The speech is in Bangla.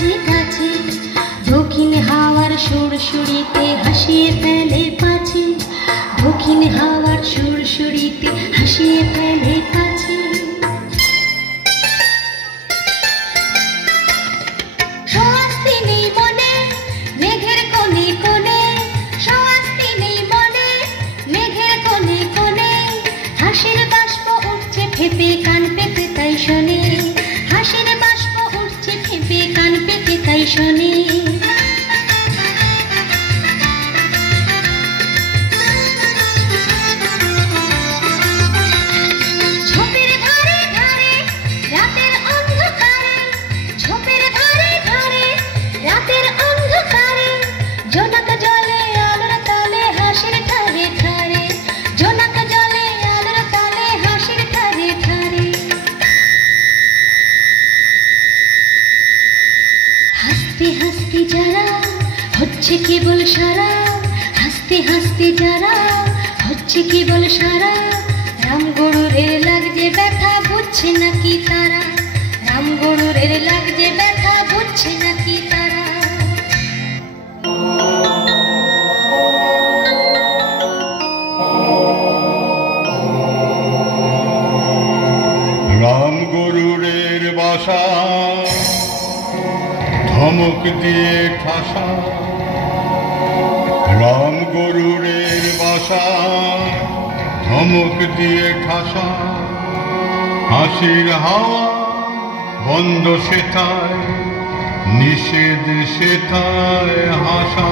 কাছে কাছে, দক্ষিণ হাওয়ার সুরসুরিতে হাসিয়ে ফেলে পাছে, দক্ষিণ হাওয়ার সুরসুরিতে হাসিয়ে ফেলে পাছে। স্বস্তি নেই মনে মেঘের কোণে কোণে, স্বস্তি নেই মনে মেঘের কোণে কোণে, হাসির বাষ্প উঠছে ফেপে কান পেতে তাই শোনে, হাসির বাষ্প উঠছে ফেপে কান পেতে তাই শোনে। ঝোপের ধারে ধারে রাতের অন্ধকারে, ঝোপের ধারে ধারে রাতের অন্ধকারে, জোনাক জলে আলোর তলে হাসির ঠারে ঠারে, জোনাক জলে আলোর তলে হাসির ঠারে ঠারে। হাসতে হাসতে যারা হচ্ছে কেবল সারা, হাসতে হাসতে যারা হচ্ছে কেবল সারা, রামগরুরের লাগছে ব্যথা বুঝছে নাকি তারা, রামগরুরের লাগছে ব্যথা বুঝছে নাকি তারা। রামগরুরের বাসা ধমক দিয়ে ঠাসা, রামগরুরের বাসা ধমক দিয়ে ঠাসা, হাসির হাওয়া বন্ধ সেথায়, নিষেধ সেথায় হাসা।